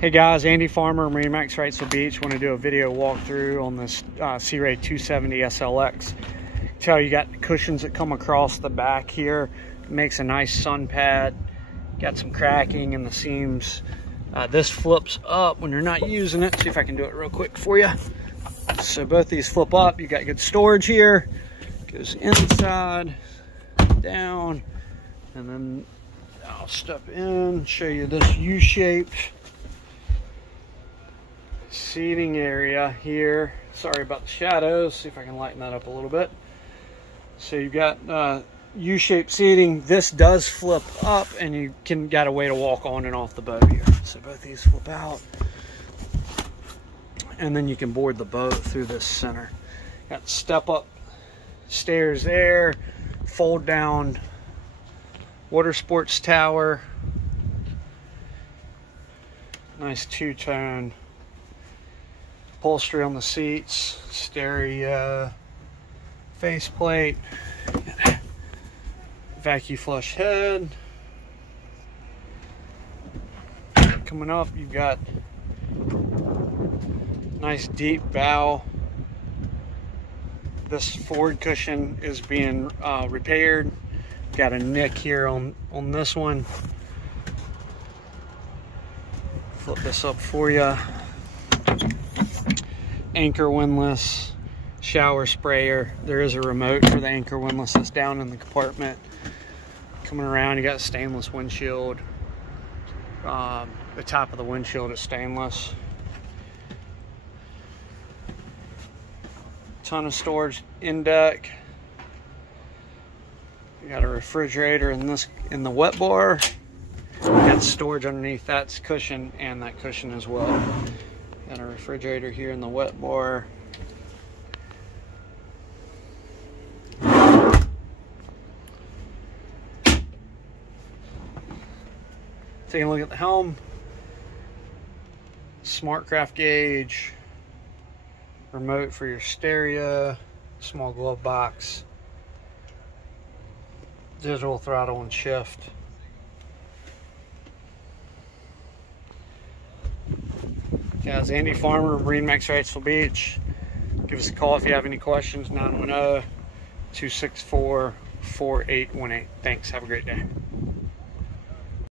Hey guys, Andy Farmer, MarineMax Wrightsville Beach. Want to do a video walkthrough on this Sea Ray 270 SLX. Tell you got the cushions that come across the back here. Makes a nice sun pad. Got some cracking in the seams. This flips up when you're not using it. See if I can do it real quick for you. So both these flip up. You got good storage here. Goes inside, down, and then I'll step in, show you this U-shaped seating area here. Sorry about the shadows. See if I can lighten that up a little bit. So you've got U-shaped seating. This does flip up, and you got a way to walk on and off the boat here. So both these flip out, and then you can board the boat through this center. Got step up stairs there, fold down water sports tower, nice two-tone upholstery on the seats, stereo, faceplate, vacuum flush head. Coming up, you've got nice deep bow. This forward cushion is being repaired. Got a nick here on this one. Flip this up for you. Anchor windlass, shower sprayer. There is a remote for the anchor windlass that's down in the compartment. Coming around, you got stainless windshield. The top of the windshield is stainless. Ton of storage in deck. You got a refrigerator in the wet bar. You got storage underneath that cushion and that cushion as well. Got a refrigerator here in the wet bar. Taking a look at the helm. SmartCraft gauge. Remote for your stereo. Small glove box. Digital throttle and shift. Guys, Andy Farmer, MarineMax Wrightsville Beach. Give us a call if you have any questions. 910-264-4818. Thanks. Have a great day.